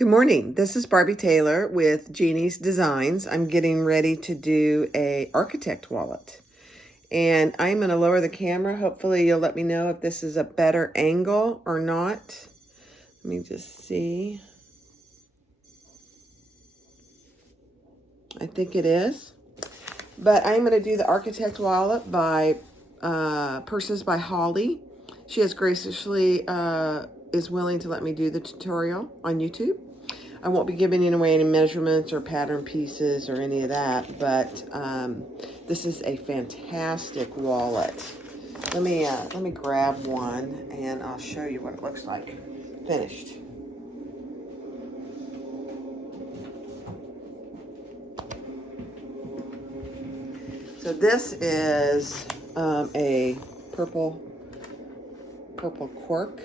Good morning. This is Barbie Taylor with Jeannie's Designs. I'm getting ready to do a architect wallet. And I'm going to lower the camera. Hopefully you'll let me know if this is a better angle or not. Let me just see. I think it is. But I'm going to do the architect wallet by Purses by Holly. She has graciously is willing to let me do the tutorial on YouTube. I won't be giving away any measurements or pattern pieces or any of that, but this is a fantastic wallet. Let me grab one and I'll show you what it looks like finished. So this is a purple cork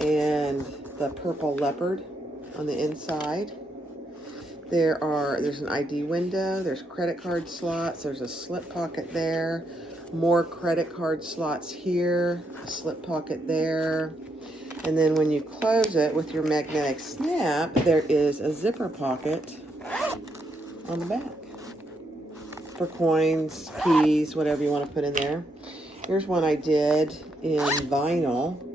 and the purple leopard on the inside. There's an ID window, there's credit card slots, there's a slip pocket there, more credit card slots here, a slip pocket there. And then when you close it with your magnetic snap, there is a zipper pocket on the back for coins, keys, whatever you want to put in there. Here's one I did in vinyl.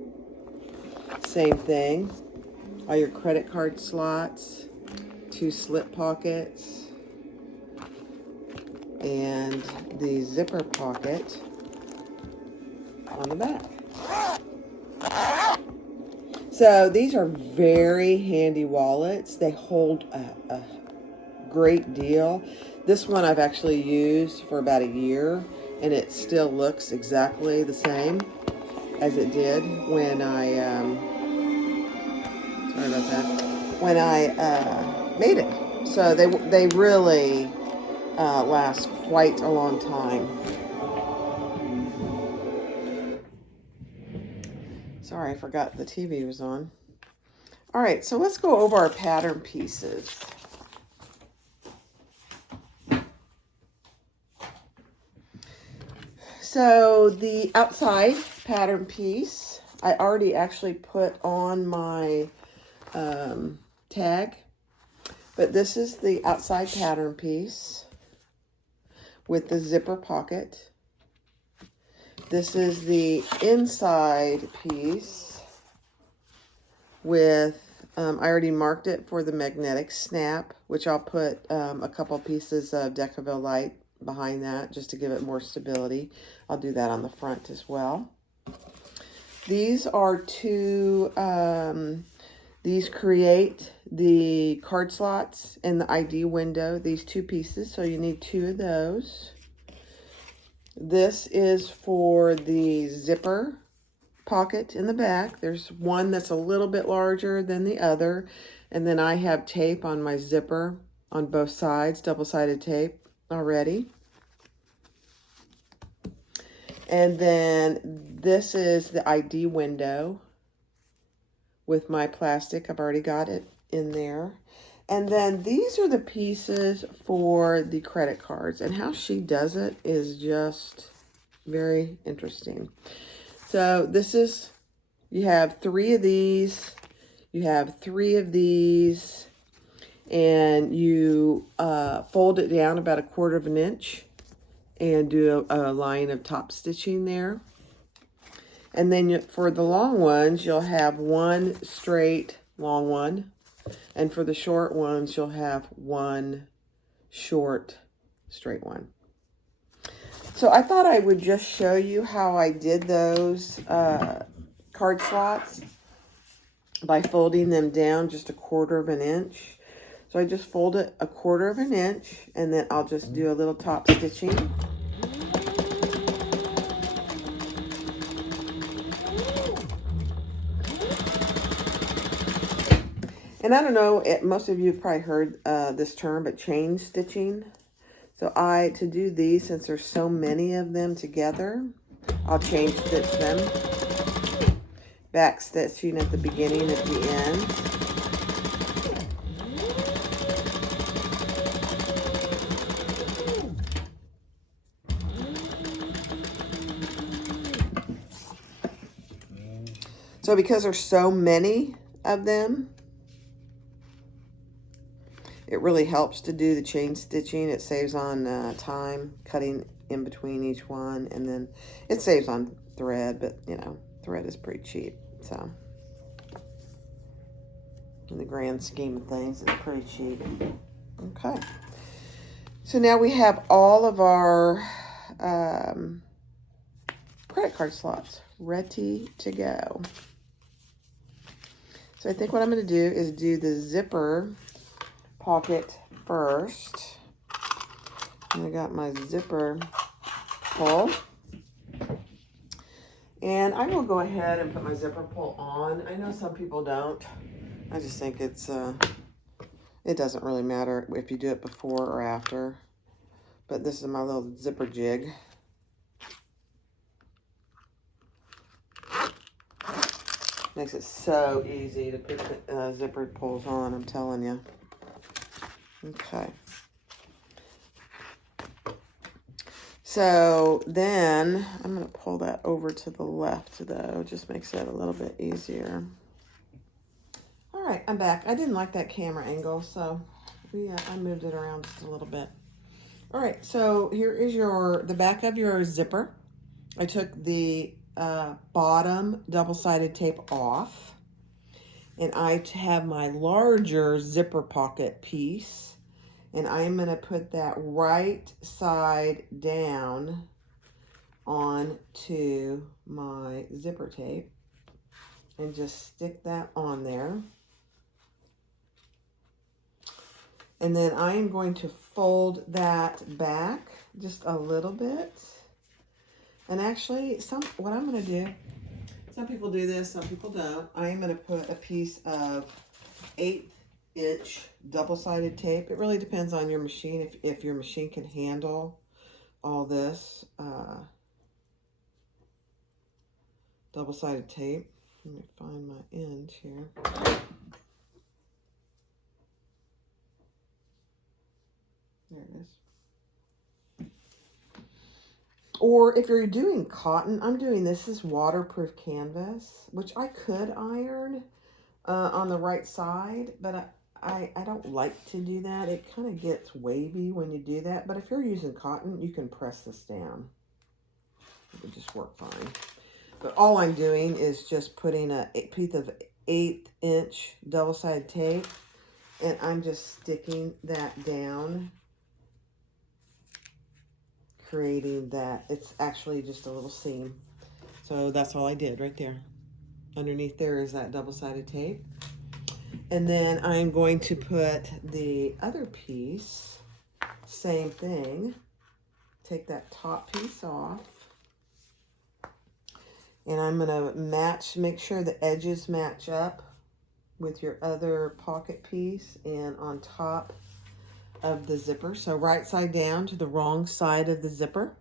Same thing. All your credit card slots, 2 slip pockets, and the zipper pocket on the back. So these are very handy wallets. They hold a great deal. This one I've actually used for about a year, and it still looks exactly the same as it did when I sorry about that, when I made it. So they really last quite a long time. Sorry, I forgot the TV was on. All right, so let's go over our pattern pieces. So the outside pattern piece, I already actually put on my tag, but this is the outside pattern piece with the zipper pocket. This is the inside piece with, I already marked it for the magnetic snap, which I'll put a couple pieces of Decaville Light behind that just to give it more stability. I'll do that on the front as well. These are these create the card slots and the ID window, these 2 pieces, so you need 2 of those. This is for the zipper pocket in the back. There's one that's a little bit larger than the other, and then I have tape on my zipper on both sides, double-sided tape already. And then this is the ID window with my plastic. I've already got it in there. And then these are the pieces for the credit cards. And how she does it is just very interesting. So this is, you have 3 of these, you have 3 of these, and you fold it down about 1/4 of an inch and do a line of top stitching there. And then for the long ones, you'll have 1 straight long one. And for the short ones, you'll have 1 short straight one. So I thought I would just show you how I did those card slots by folding them down just 1/4 of an inch. So I just fold it 1/4 of an inch, and then I'll just do a little top stitching. And I don't know, most of you have probably heard this term, but chain stitching. So to do these, since there's so many of them together, I'll chain stitch them. Back stitching at the beginning and at the end. So because there's so many, of them. It really helps to do the chain stitching. It saves on time cutting in between each one, and then it saves on thread, but you know, thread is pretty cheap, so in the grand scheme of things, it's pretty cheap. Okay, so now we have all of our credit card slots ready to go. So I think what I'm going to do is do the zipper pocket first. And I got my zipper pull. And I will go ahead and put my zipper pull on. I know some people don't. I just think it's, it doesn't really matter if you do it before or after. But this is my little zipper jig. Makes it so easy to put the zipper pulls on, I'm telling you. Okay. So then I'm going to pull that over to the left, though. Just makes it a little bit easier. All right, I'm back. I didn't like that camera angle, so I moved it around just a little bit. All right, so here is the back of your zipper. I took the bottom double-sided tape off, and I have my larger zipper pocket piece, and I'm going to put that right side down onto my zipper tape and just stick that on there. And then I am going to fold that back just a little bit. And actually, what I'm going to do, some people do this, some people don't. I am going to put a piece of 1/8" double-sided tape. It really depends on your machine, if your machine can handle all this double-sided tape. Let me find my end here. There it is. Or if you're doing cotton, I'm doing this is waterproof canvas, which I could iron on the right side, but I don't like to do that. It kind of gets wavy when you do that. But if you're using cotton, you can press this down. It would just work fine. But all I'm doing is just putting a piece of 1/8" double-sided tape, and I'm just sticking that down, creating that. It's actually just a little seam. So that's all I did right there. Underneath there is that double-sided tape. And then I'm going to put the other piece, same thing. Take that top piece off. And I'm going to make sure the edges match up with your other pocket piece and on top of the zipper. So right side down to the wrong side of the zipper.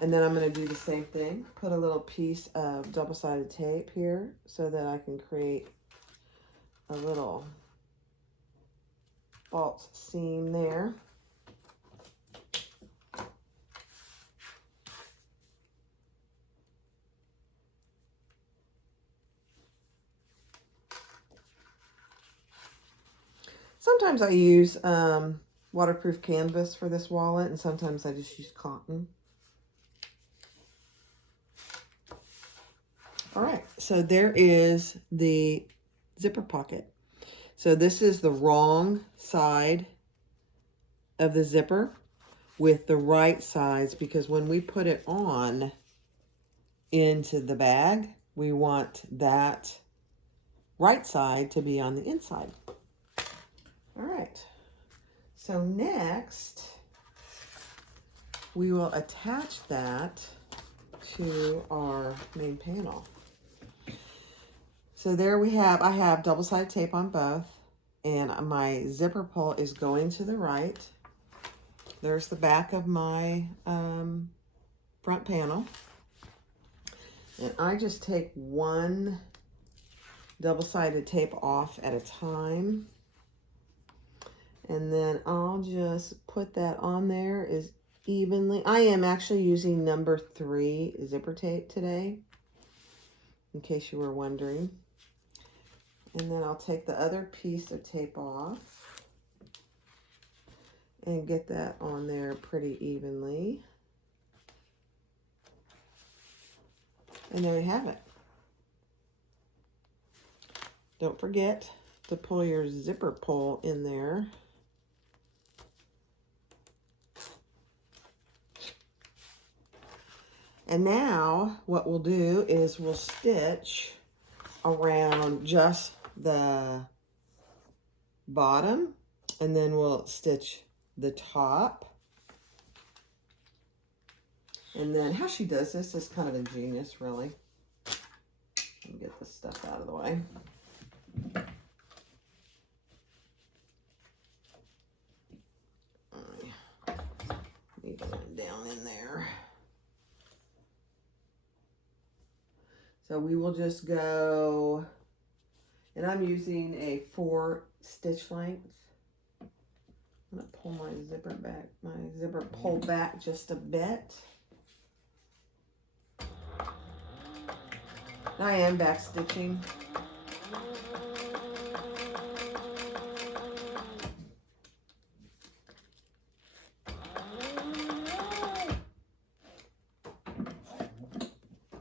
And then I'm going to do the same thing. Put a little piece of double-sided tape here so that I can create a little false seam there. Sometimes I use waterproof canvas for this wallet, and sometimes I just use cotton. All right, so there is the zipper pocket. So this is the wrong side of the zipper with the right sides, because when we put it on into the bag, we want that right side to be on the inside. All right, so next we will attach that to our main panel. So there we have, I have double-sided tape on both, and my zipper pull is going to the right. There's the back of my front panel. And I just take one double-sided tape off at a time. And then I'll just put that on there as evenly. I am actually using number 3 zipper tape today. in case you were wondering. And then I'll take the other piece of tape off and get that on there pretty evenly. And there we have it. Don't forget to pull your zipper pull in there. And now what we'll do is we'll stitch around just the bottom, and then we'll stitch the top. And then how she does this is kind of a genius, really. Let me get this stuff out of the way. Leave it down in there. So we will just go, and I'm using a 4 stitch length. I'm gonna pull my zipper pull back just a bit. I am back stitching.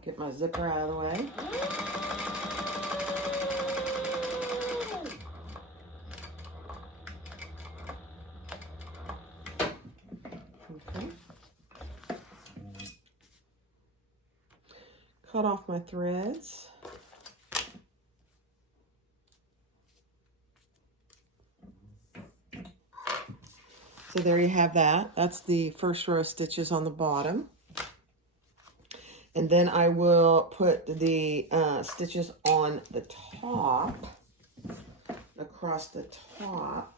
Get my zipper out of the way. Okay. Cut off my threads. So there you have that. That's the first row of stitches on the bottom. And then I will put the stitches on the top, across the top.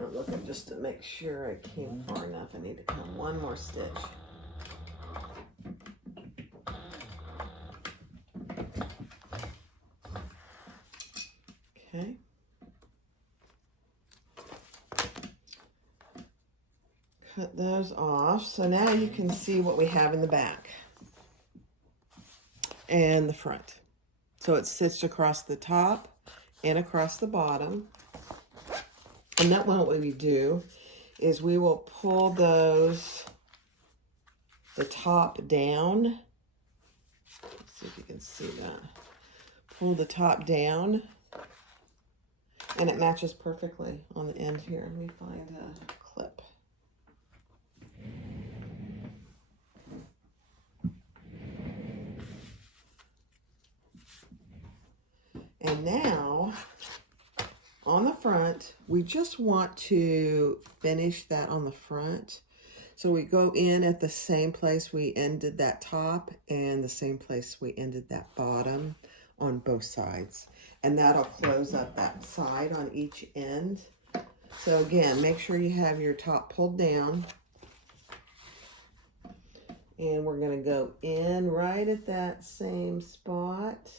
I'm looking just to make sure I came far enough. I need to come one more stitch. Okay. Cut those off. So now you can see what we have in the back and the front. So it's stitched across the top and across the bottom. And that one, what we do is we will pull those, the top down. Let's see if you can see that. Pull the top down, and it matches perfectly on the end here. Let me find a clip. And now, on the front, we just want to finish that on the front. So we go in at the same place we ended that top and the same place we ended that bottom on both sides. And that'll close up that side on each end. So again, make sure you have your top pulled down. And we're gonna go in right at that same spot.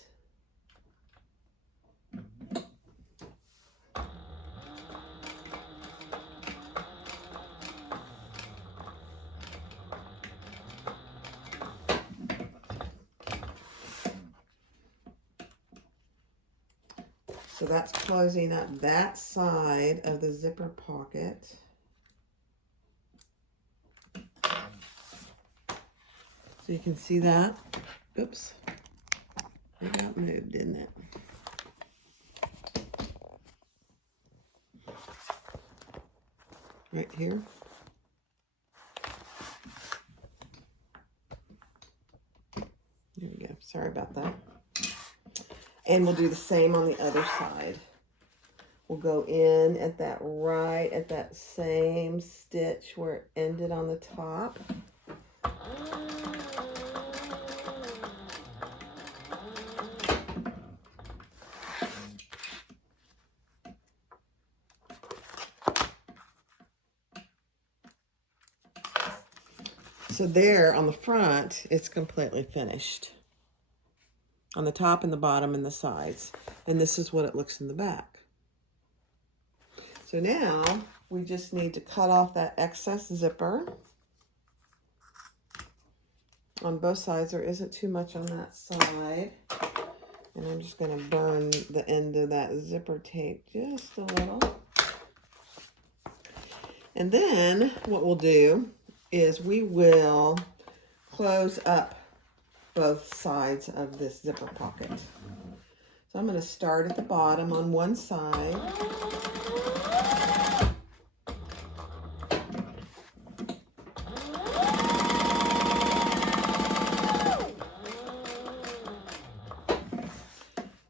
So that's closing up that side of the zipper pocket. So you can see that. Oops. It got moved, didn't it? Right here. There we go. Sorry about that. And we'll do the same on the other side. We'll go in at that right at that same stitch where it ended on the top. So there on the front, it's completely finished. On the top and the bottom and the sides. And this is what it looks in the back. So now we just need to cut off that excess zipper. On both sides, there isn't too much on that side. And I'm just going to burn the end of that zipper tape just a little. And then what we'll do is we will close up both sides of this zipper pocket. So I'm going to start at the bottom on one side.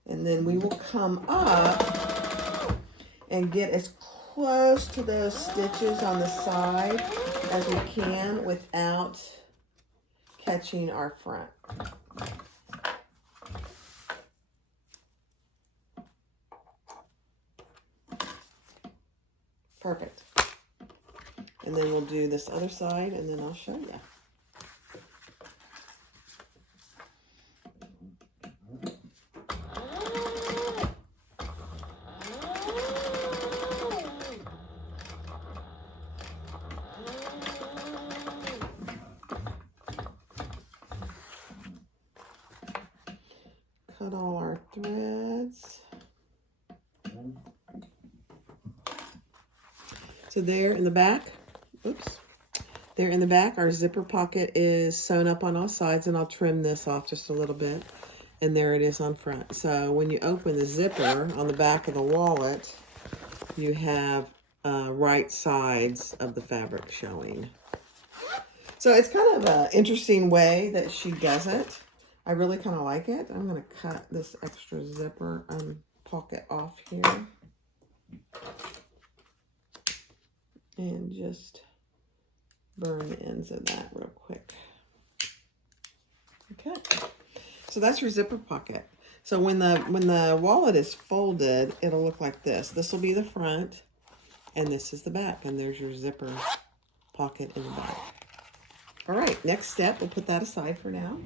And then we will come up and get as close to those stitches on the side as we can without catching our front. Perfect. And then we'll do this other side and then I'll show you. Cut all our threads. So there in the back, oops, there in the back, our zipper pocket is sewn up on all sides, and I'll trim this off just a little bit. And there it is on front. So when you open the zipper on the back of the wallet, you have right sides of the fabric showing. So it's kind of an interesting way that she does it. I really kind of like it. I'm going to cut this extra zipper pocket off here. And just burn the ends of that real quick. Okay. So that's your zipper pocket. So when the wallet is folded, it'll look like this. This will be the front, and this is the back. And there's your zipper pocket in the back. All right, next step, we'll put that aside for now.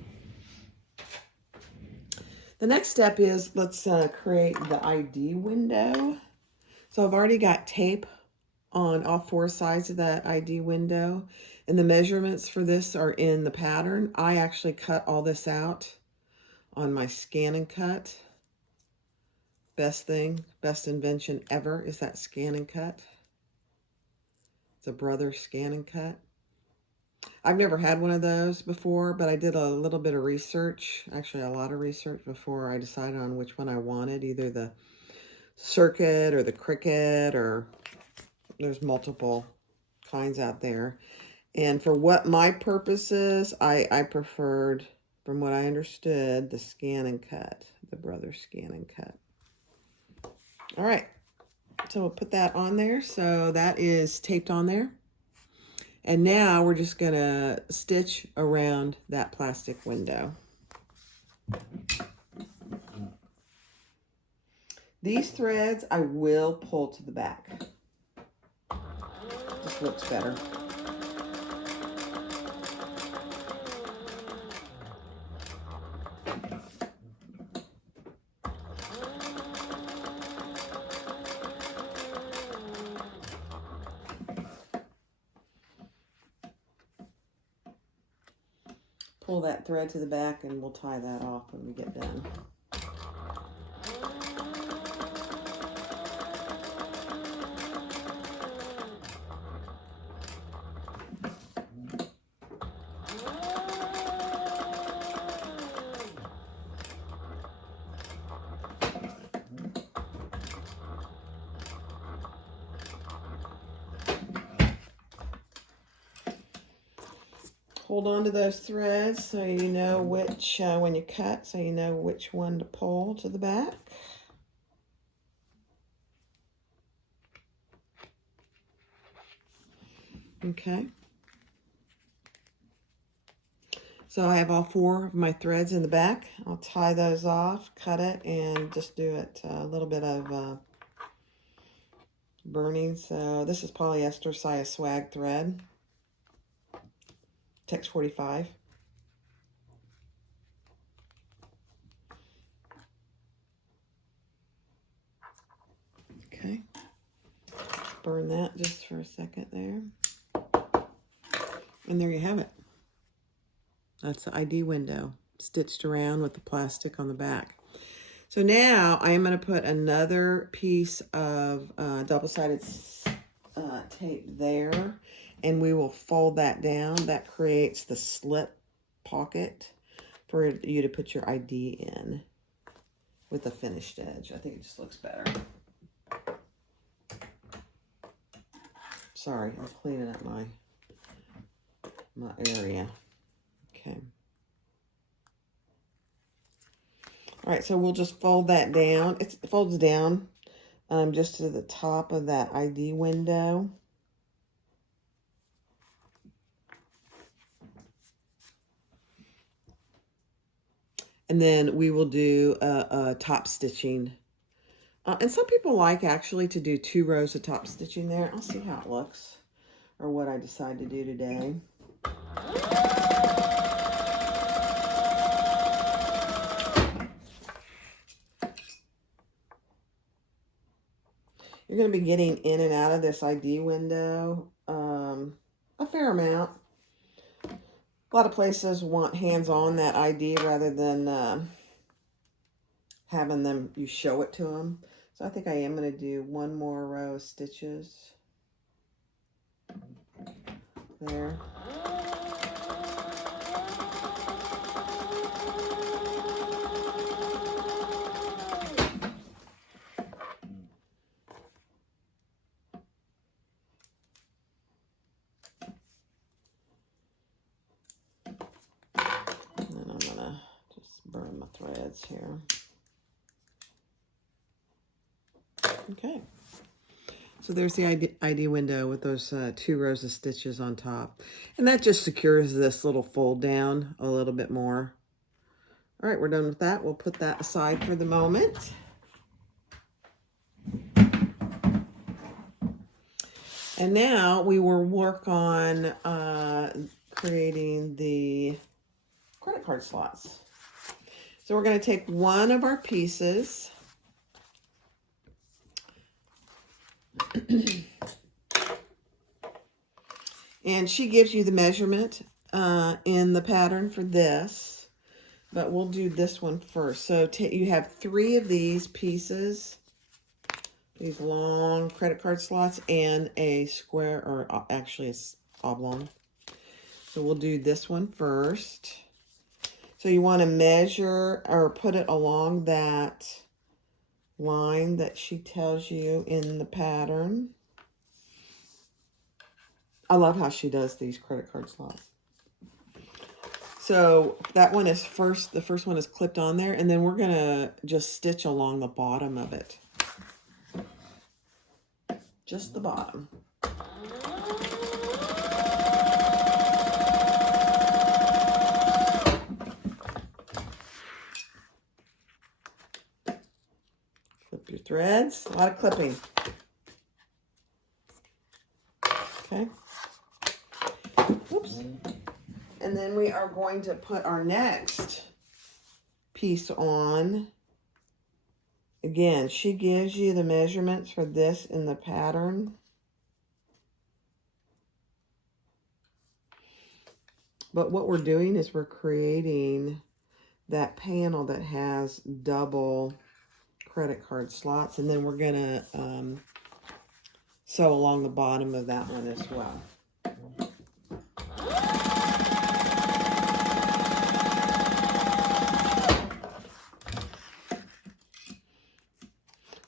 The next step is let's create the ID window. So I've already got tape on all four sides of that ID window, and the measurements for this are in the pattern. I actually cut all this out on my scan and cut. Best thing, best invention ever is that scan and cut. It's a brother scan and cut. I've never had one of those before, but I did a little bit of research, actually a lot of research before I decided on which one I wanted, either the Circuit or the Cricut, or there's multiple kinds out there. And for what my purposes, I preferred, from what I understood, the scan and cut, the brother scan and cut. All right, so we'll put that on there. So that is taped on there. And now we're just gonna stitch around that plastic window. These threads I will pull to the back. This looks better. Pull that thread to the back and we'll tie that off when we get done. Hold on to those threads so you know which, when you cut, so you know which one to pull to the back. Okay. So I have all four of my threads in the back. I'll tie those off, cut it, and just do it a little bit of burning. So this is polyester Saya swag thread. Text 45. Okay. Burn that just for a second there. And there you have it. That's the ID window stitched around with the plastic on the back. So now I am going to put another piece of double-sided tape there, and we will fold that down. That creates the slip pocket for you to put your ID in with a finished edge. I think it just looks better. Sorry, I'm cleaning up my area. Okay. All right, so we'll just fold that down. It folds down just to the top of that ID window. And then we will do a top stitching. And some people like actually to do 2 rows of top stitching there. I'll see how it looks or what I decide to do today. You're going to be getting in and out of this ID window a fair amount. A lot of places want hands-on that ID rather than having them, you show it to them. So I think I am going to do 1 more row of stitches there. And then I'm going to just burn my threads here. Okay. So there's the ID window with those 2 rows of stitches on top. And that just secures this little fold down a little bit more. All right, we're done with that. We'll put that aside for the moment. And now we will work on creating the credit card slots. So we're going to take one of our pieces and she gives you the measurement in the pattern for this, but we'll do this one first. So you have 3 of these pieces, these long credit card slots, and a square, or actually it's oblong. So we'll do this one first. So you want to measure or put it along that line that she tells you in the pattern. I love how she does these credit card slots. So that one is the first one is clipped on there, and then we're going to just stitch along the bottom of it. Just the bottom. Clip your threads. A lot of clipping. Okay. Oops. And then we are going to put our next piece on. Again, she gives you the measurements for this in the pattern. But what we're doing is we're creating that panel that has double credit card slots, and then we're going to sew along the bottom of that one as well.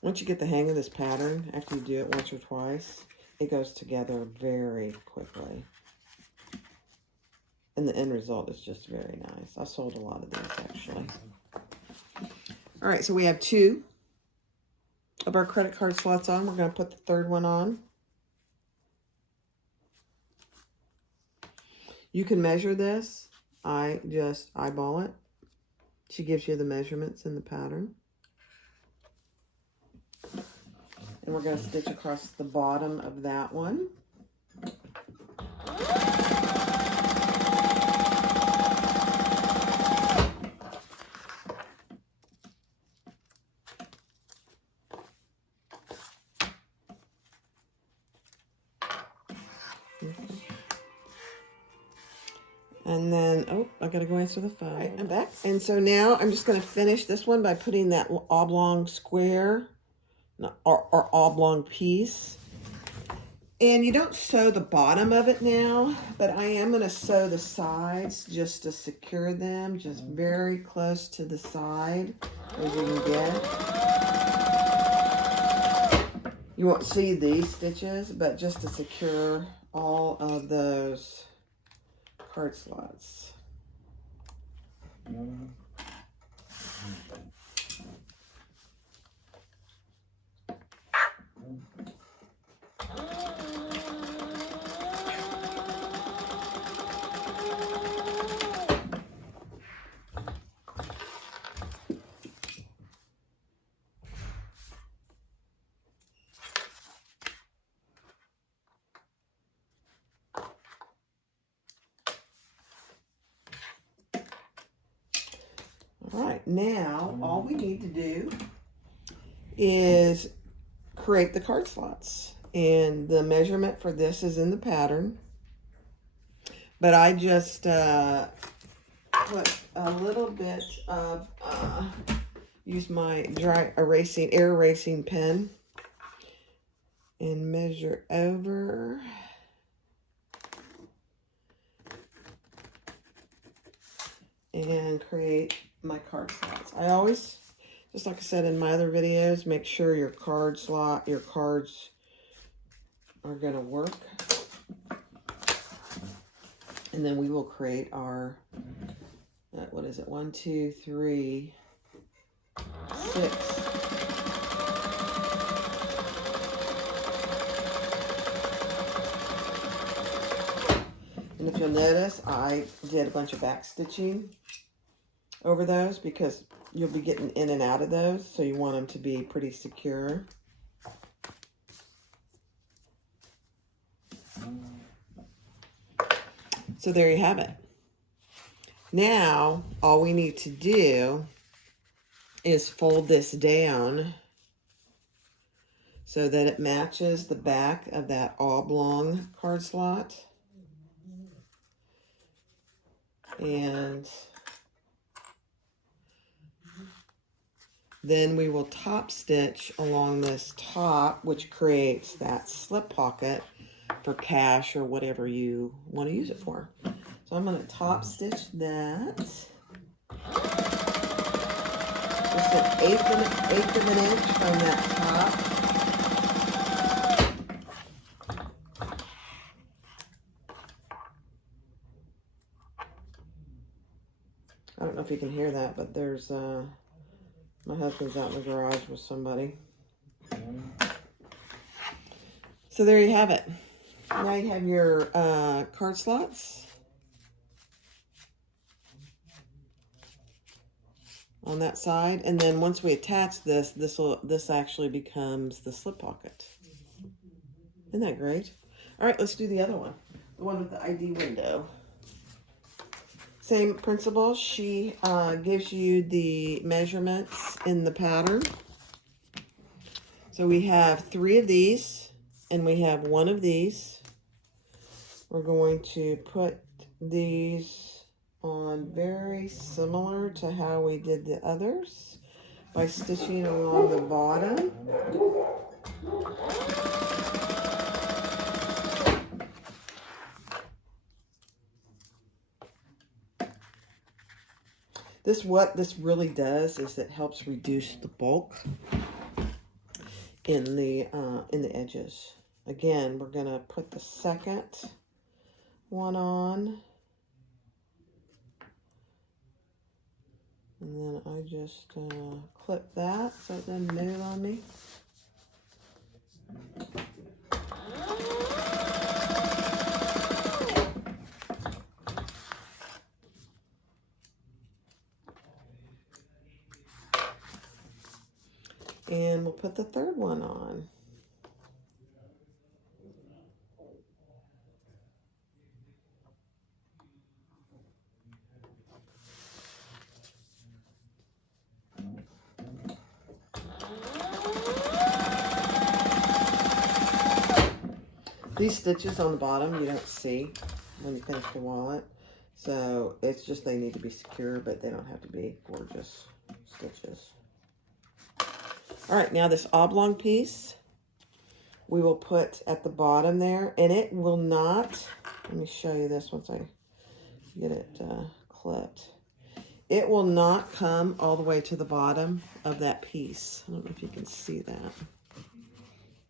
Once you get the hang of this pattern, after you do it once or twice, it goes together very quickly. And the end result is just very nice. I sold a lot of these, actually. All right, so we have 2 of our credit card slots on. We're going to put the 3rd one on. You can measure this. I just eyeball it. She gives you the measurements in the pattern. And we're going to stitch across the bottom of that one. And then, oh, I gotta go answer the phone. All right, I'm back. And so now I'm just gonna finish this one by putting that oblong square or oblong piece. And you don't sew the bottom of it now, but I am gonna sew the sides just to secure them, just very close to the side as you can get. You won't see these stitches, but just to secure all of those card slots. All right, now all we need to do is create the card slots. And the measurement for this is in the pattern. But I just put a little bit of, use my air erasing pen and measure over. And create my card slots. I always, just like I said in my other videos, make sure your cards are gonna work. And then we will create our, what is it? 1, 2, 3, 6. And if you'll notice, I did a bunch of back stitching over those because you'll be getting in and out of those, so you want them to be pretty secure. So there you have it. Now, all we need to do is fold this down so that it matches the back of that oblong card slot. And then we will top stitch along this top, which creates that slip pocket for cash or whatever you want to use it for. So I'm going to top stitch that. Just an eighth of an inch from that top. I don't know if you can hear that, but there's my husband's out in the garage with somebody. So there you have it. Now you have your card slots on that side, and then once we attach this actually becomes the slip pocket. Isn't that great? All right, let's do the other one, the one with the ID window. Same principle. She gives you the measurements in the pattern. So we have 3 of these, and we have 1 of these. We're going to put these on very similar to how we did the others by stitching along the bottom. What this really does is it helps reduce the bulk in the edges. Again, we're gonna put the second one on, and then I just clip that so it doesn't move on me. And we'll put the third one on. These stitches on the bottom you don't see when you finish the wallet. So it's just they need to be secure, but they don't have to be gorgeous stitches. All right, now this oblong piece we will put at the bottom there, and it will not, let me show you this once I get it clipped. It will not come all the way to the bottom of that piece. I don't know if you can see that.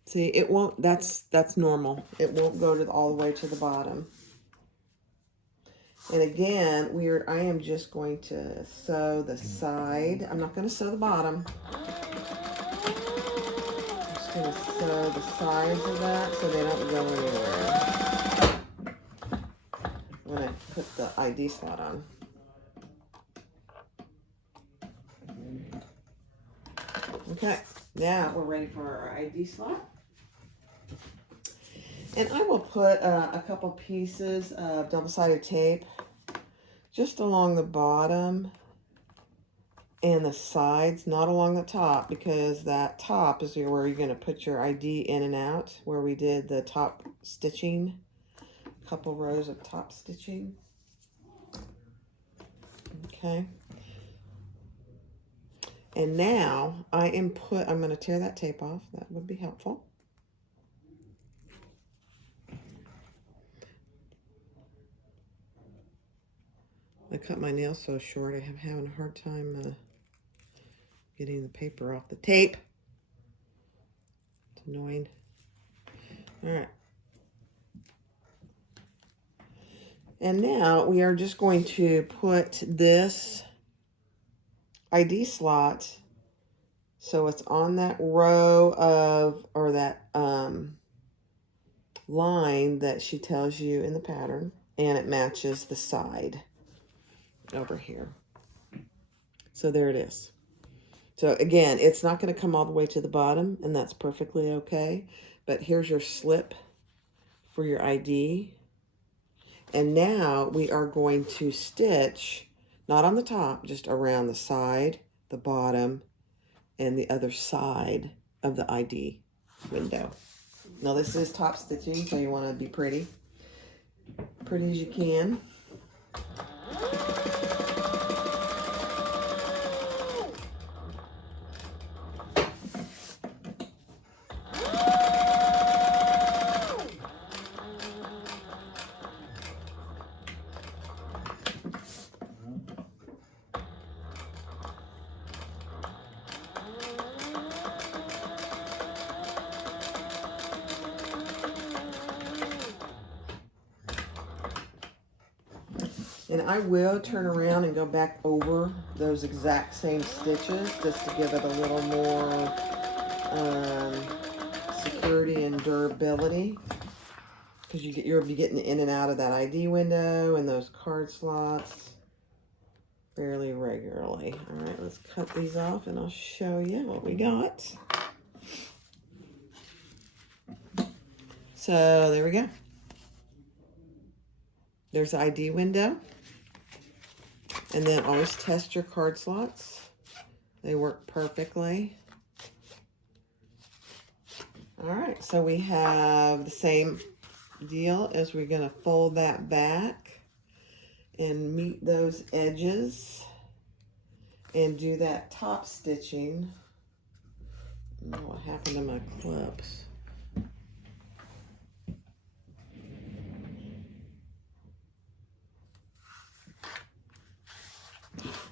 See, it won't, that's normal. It won't go to all the way to the bottom. And again, I am just going to sew the side. I'm not going to sew the bottom. I'm just going to sew the sides of that so they don't go anywhere when I put the ID slot on. Okay, now we're ready for our ID slot. And I will put a couple pieces of double-sided tape just along the bottom and the sides, not along the top, because that top is where you're going to put your ID in and out, where we did the top stitching, a couple rows of top stitching. Okay. And now I'm going to tear that tape off. That would be helpful. I cut my nails so short, I'm having a hard time getting the paper off the tape. It's annoying. All right. And now we are just going to put this ID slot so it's on that row of, or that line that she tells you in the pattern, and it matches the side over here. So there it is. So again, it's not going to come all the way to the bottom, and that's perfectly okay. But here's your slip for your ID. And now we are going to stitch, not on the top, just around the side, the bottom, and the other side of the ID window. Now this is top stitching, so you want to be pretty as you can. And I will turn around and go back over those exact same stitches just to give it a little more security and durability, because you'll be getting in and out of that ID window and those card slots fairly regularly. All right, let's cut these off and I'll show you what we got. So there we go. There's the ID window. And then always test your card slots. They work perfectly. All right, so we have the same deal as we're going to fold that back and meet those edges and do that top stitching. I don't know what happened to my clips.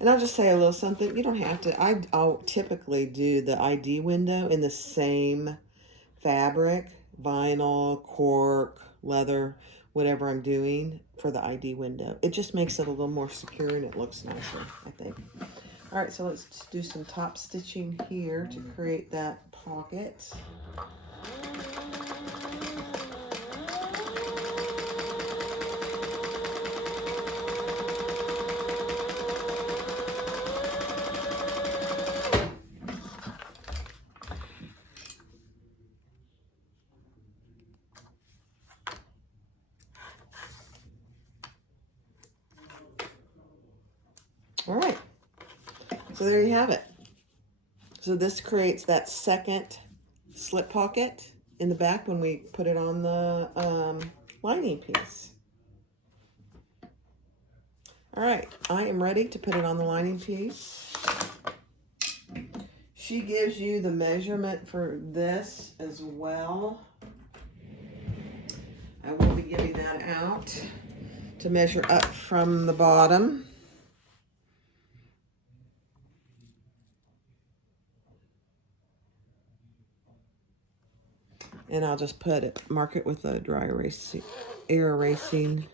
And I'll just say a little something. You don't have to. I'll typically do the ID window in the same fabric, vinyl, cork, leather, whatever I'm doing for the ID window. It just makes it a little more secure and it looks nicer, I think. All right, so let's do some top stitching here to create that pocket. All right, so there you have it. So this creates that second slip pocket in the back when we put it on the lining piece. All right, I am ready to put it on the lining piece. She gives you the measurement for this as well. I will be giving that out to measure up from the bottom. And I'll just put it, mark it with a dry erasing, air erasing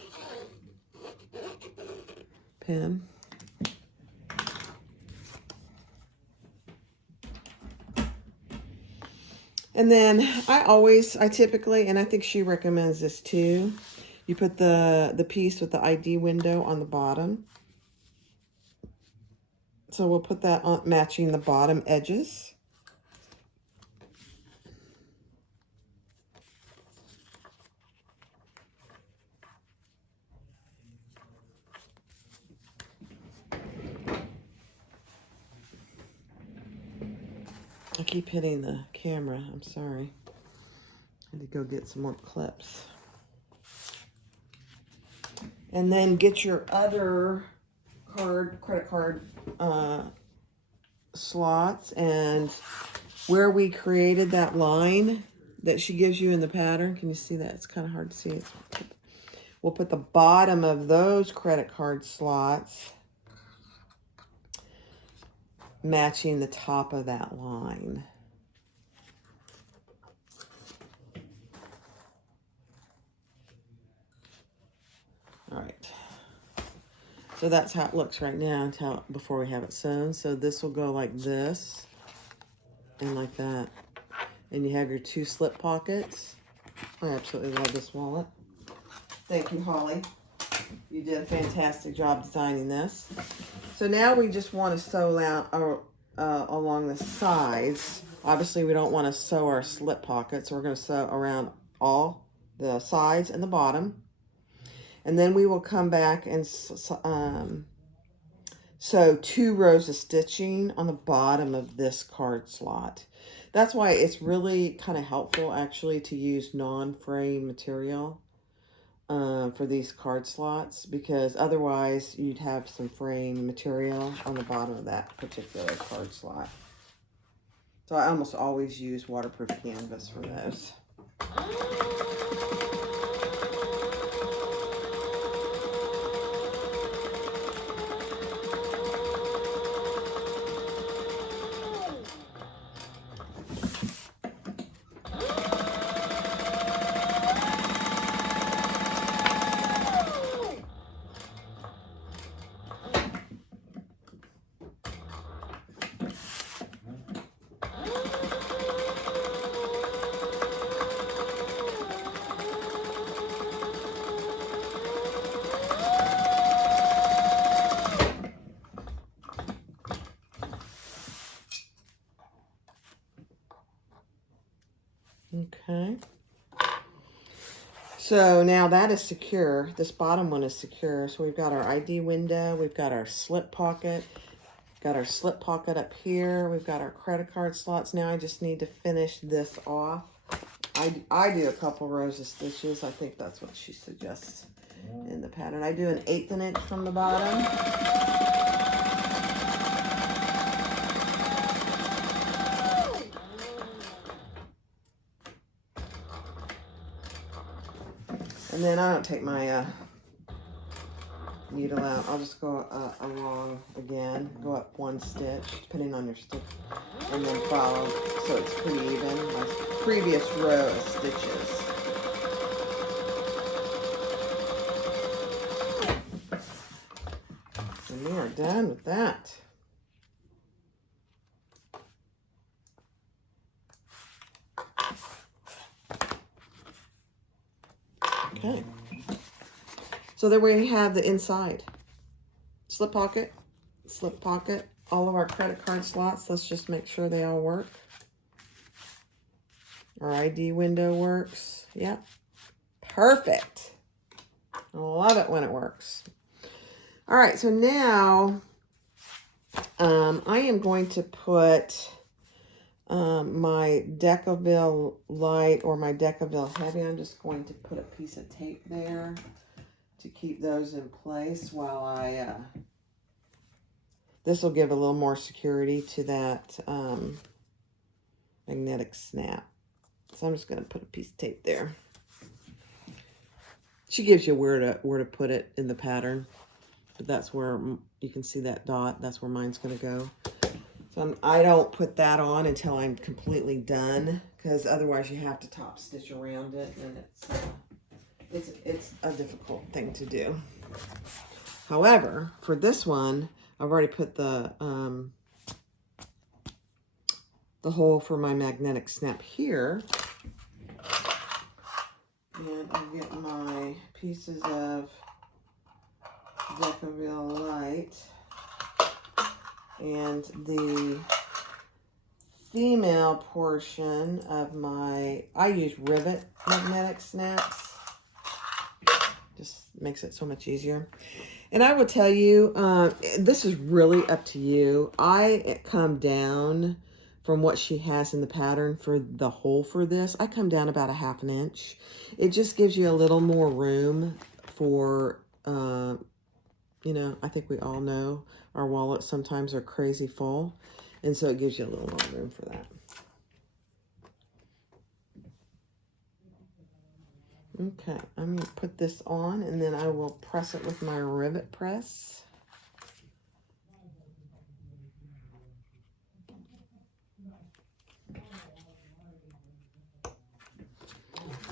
pen. And then I typically, and I think she recommends this too, you put the piece with the ID window on the bottom. So we'll put that on, matching the bottom edges. I keep hitting the camera, I'm sorry. I need to go get some more clips. And then get your other credit card slots, and where we created that line that she gives you in the pattern. Can you see that? It's kind of hard to see. We'll put the bottom of those credit card slots matching the top of that line. All right. So that's how it looks right now until before we have it sewn. So this will go like this and like that. And you have your two slip pockets. I absolutely love this wallet. Thank you, Holly. You did a fantastic job designing this. So now we just want to sew out along the sides. Obviously, we don't want to sew our slip pockets. So we're going to sew around all the sides and the bottom. And then we will come back and sew 2 rows of stitching on the bottom of this card slot. That's why it's really kind of helpful actually to use non-frame material for these card slots, because otherwise you'd have some frame material on the bottom of that particular card slot. So I almost always use waterproof canvas for those. Okay. So now that is secure. This bottom one is secure. So we've got our ID window. We've got our slip pocket. Got our slip pocket up here. We've got our credit card slots. Now I just need to finish this off. I do a couple rows of stitches. I think that's what she suggests in the pattern. I do an 1/8 inch from the bottom. And then I don't take my needle out. I'll just go along again, go up 1 stitch, depending on your stitch, and then follow so it's pretty even. My previous row of stitches. And we are done with that. Okay. So there we have the inside. Slip pocket, all of our credit card slots. Let's just make sure they all work. Our ID window works. Yep. Perfect. I love it when it works. All right, so now I am going to put my Decaville Light or my Decaville Heavy. I'm just going to put a piece of tape there to keep those in place while I, this will give a little more security to that magnetic snap. So I'm just going to put a piece of tape there. She gives you where to put it in the pattern, but that's where you can see that dot. That's where mine's going to go. So I don't put that on until I'm completely done, because otherwise you have to top stitch around it, and it's a difficult thing to do. However, for this one, I've already put the hole for my magnetic snap here. And I'll get my pieces of Decaville Light and the female portion of my, I use rivet magnetic snaps. Just makes it so much easier. And I will tell you, this is really up to you. I come down from what she has in the pattern for the hole for this. I come down about 1/2 inch. It just gives you a little more room for, you know, I think we all know our wallets sometimes are crazy full. And so it gives you a little more room for that. Okay, I'm going to put this on, and then I will press it with my rivet press.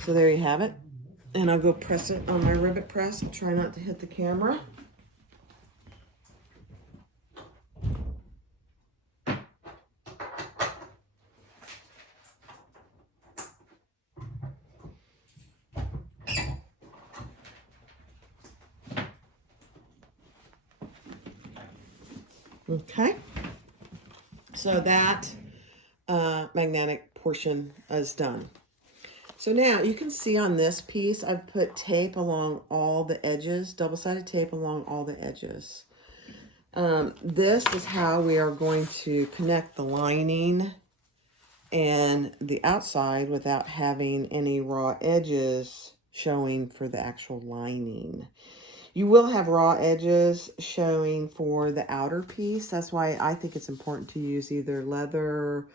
So there you have it. And I'll go press it on my rivet press. I'll try not to hit the camera. Okay, so that magnetic portion is done. So now you can see on this piece, I've put tape along all the edges, double-sided tape along all the edges. This is how we are going to connect the lining and the outside without having any raw edges showing for the actual lining. You will have raw edges showing for the outer piece. That's why I think it's important to use either leather,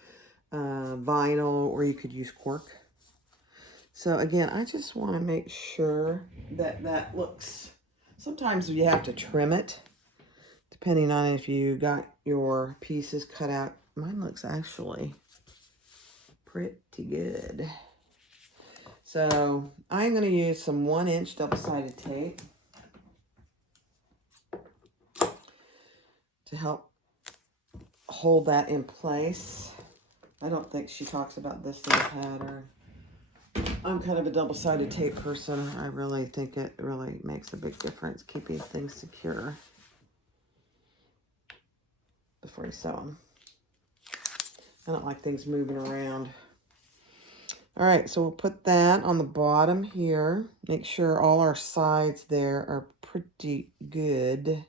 vinyl, or you could use cork. So again, I just want to make sure that that looks, sometimes you have to trim it, depending on if you got your pieces cut out. Mine looks actually pretty good. So I'm going to use some 1-inch double-sided tape to help hold that in place. I don't think she talks about this in the pattern. I'm kind of a double-sided tape person. I really think it really makes a big difference keeping things secure before you sew them. I don't like things moving around. All right, so we'll put that on the bottom here. Make sure all our sides there are pretty good.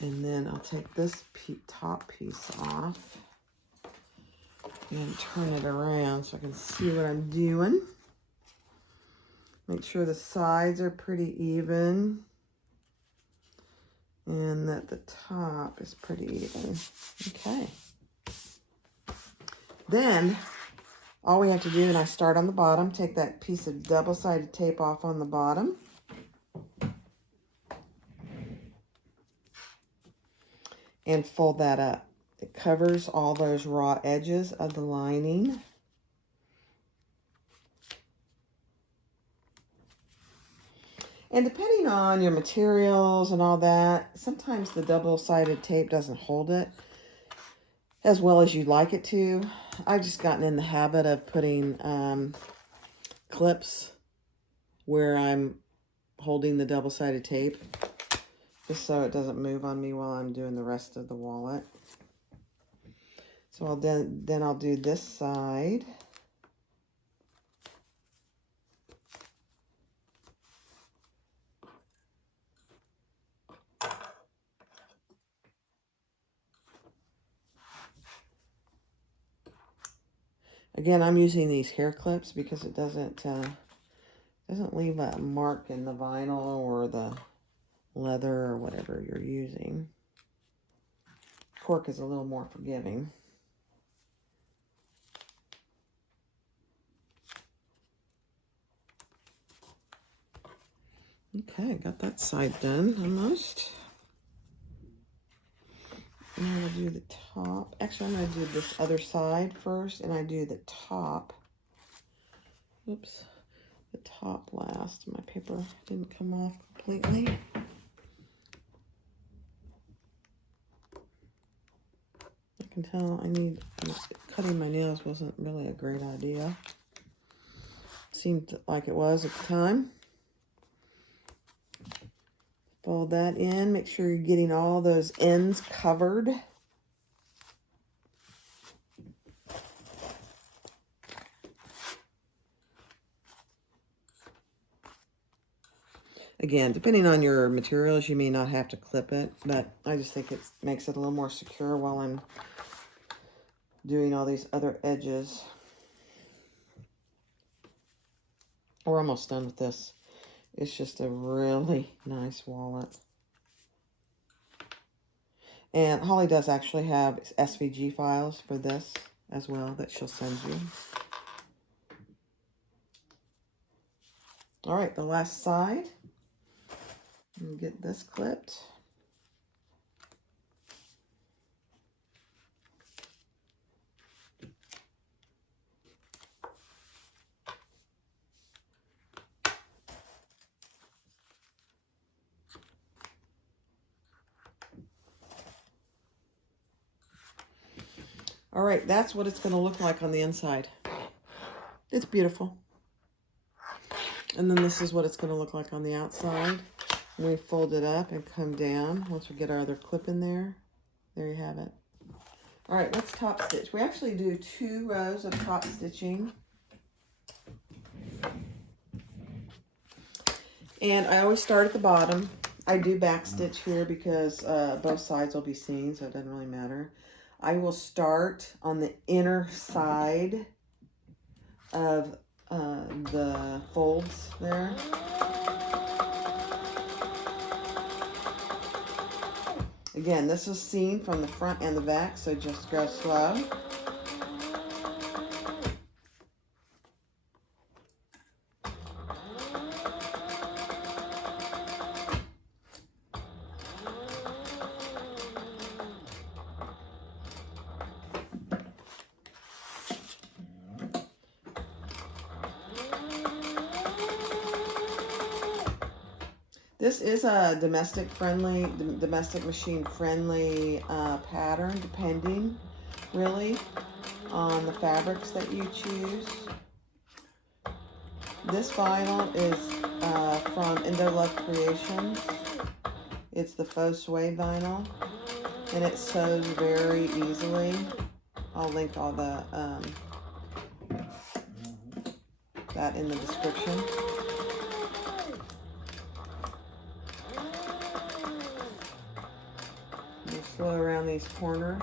And then I'll take this top piece off and turn it around so I can see what I'm doing. Make sure the sides are pretty even and that the top is pretty even. Okay. Then all we have to do, and I start on the bottom, take that piece of double-sided tape off on the bottom. And fold that up. It covers all those raw edges of the lining. And depending on your materials and all that, sometimes the double-sided tape doesn't hold it as well as you'd like it to. I've just gotten in the habit of putting clips where I'm holding the double-sided tape, just so it doesn't move on me while I'm doing the rest of the wallet. So then I'll do this side. Again, I'm using these hair clips because it doesn't leave a mark in the vinyl or the leather or whatever you're using. Cork is a little more forgiving. Okay, got that side done almost. I'm going to do the top. Actually, I'm going to do this other side first, and I do the top. Oops. The top last. My paper didn't come off completely. I can tell cutting my nails wasn't really a great idea. Seemed like it was at the time. Fold that in. Make sure you're getting all those ends covered. Again, depending on your materials, you may not have to clip it, but I just think it makes it a little more secure while I'm doing all these other edges. We're almost done with this. It's just a really nice wallet. And Holly does actually have SVG files for this as well that she'll send you. All right, the last side. Let me get this clipped. All right, that's what it's going to look like on the inside. It's beautiful. And then this is what it's going to look like on the outside. We fold it up and come down. Once we get our other clip in there, there you have it. All right, let's top stitch. We actually do 2 rows of top stitching. And I always start at the bottom. I do back stitch here because both sides will be seen, so it doesn't really matter. I will start on the inner side of the folds there. Again, this is seen from the front and the back, so just go slow. This is a domestic machine friendly pattern, depending really on the fabrics that you choose. This vinyl is from Indo Love Creations. It's the faux suede vinyl, and it sews very easily. I'll link all the that in the description. Slow around these corners.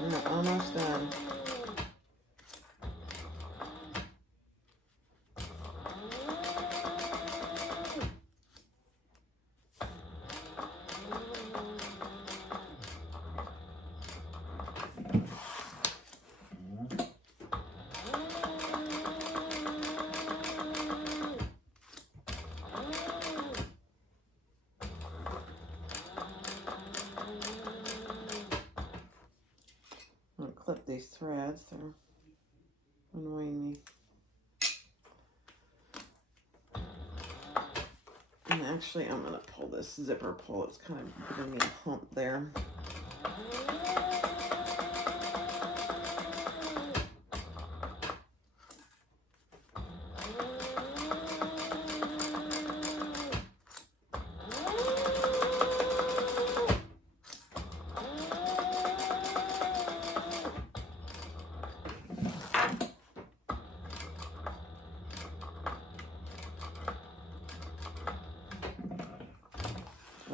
And we're almost done. I'm going to clip these threads. They're annoying me. And actually, I'm going to pull this zipper pull. It's kind of giving me a hump there.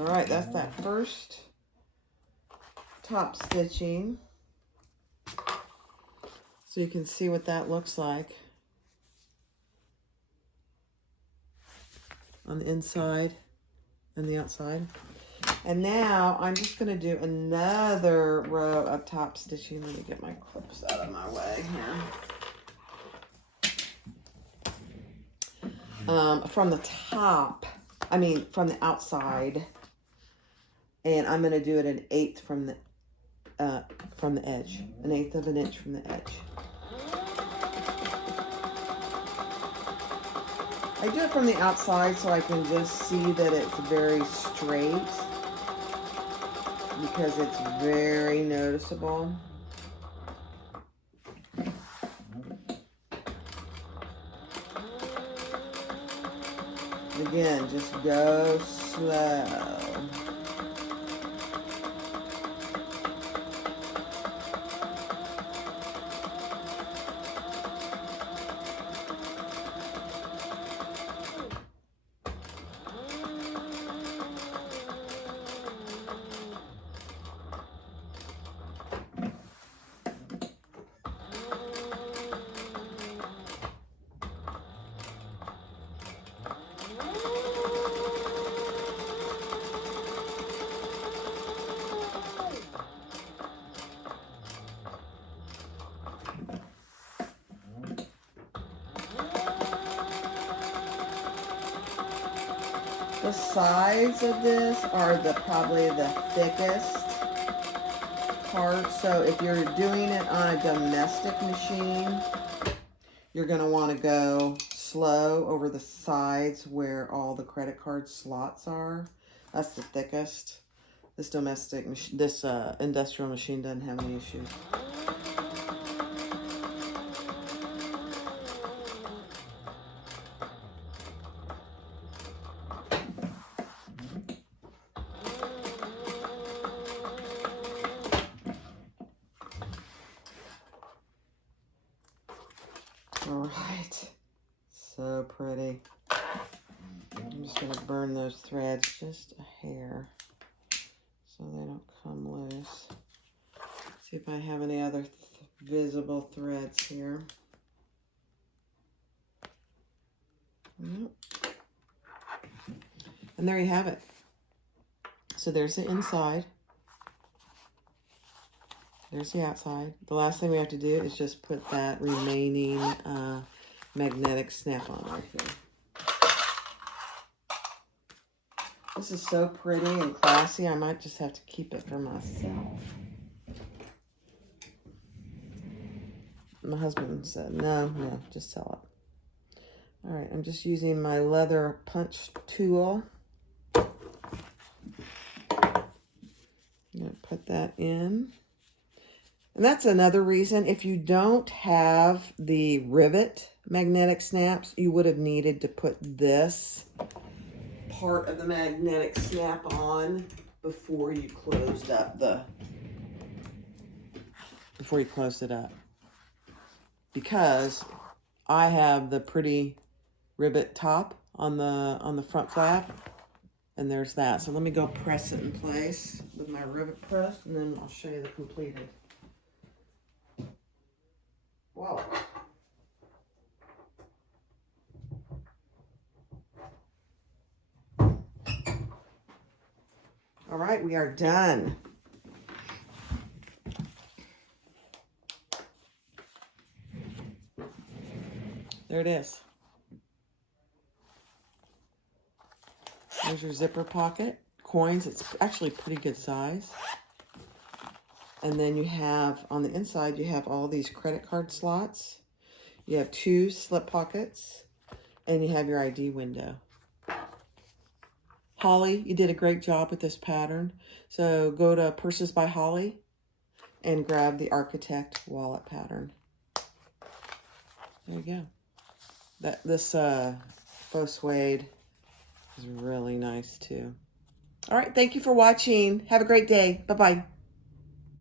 All right, that's that first top stitching. So you can see what that looks like on the inside and the outside. And now I'm just going to do another row of top stitching. Let me get my clips out of my way here. From the top, from the outside. And I'm going to do it an eighth from the edge, an eighth of an inch from the edge. I do it from the outside so I can just see that it's very straight, because it's very noticeable. Again, just go slow. The sides of this are probably the thickest part. So if you're doing it on a domestic machine, you're going to want to go slow over the sides where all the credit card slots are. That's the thickest. This industrial machine doesn't have any issues. All right, so pretty. I'm just gonna burn those threads just a hair so they don't come loose. See if I have any other visible threads here. Nope. And there you have it. So there's the inside. There's the outside. The last thing we have to do is just put that remaining magnetic snap-on right here. This is so pretty and classy. I might just have to keep it for myself. My husband said, no, just sell it. All right, I'm just using my leather punch tool. I'm going to put that in. And that's another reason, if you don't have the rivet magnetic snaps, you would have needed to put this part of the magnetic snap on before you closed it up. Because I have the pretty rivet top on the front flap, and there's that. So let me go press it in place with my rivet press, and then I'll show you the completed. Whoa. All right, we are done. There it is. There's your zipper pocket. Coins, it's actually pretty good size. And then you have, on the inside, you have all these credit card slots. You have 2 slip pockets. And you have your ID window. Holly, you did a great job with this pattern. So go to Purses by Holly and grab the Architect wallet pattern. There you go. This faux suede is really nice too. All right, thank you for watching. Have a great day. Bye-bye.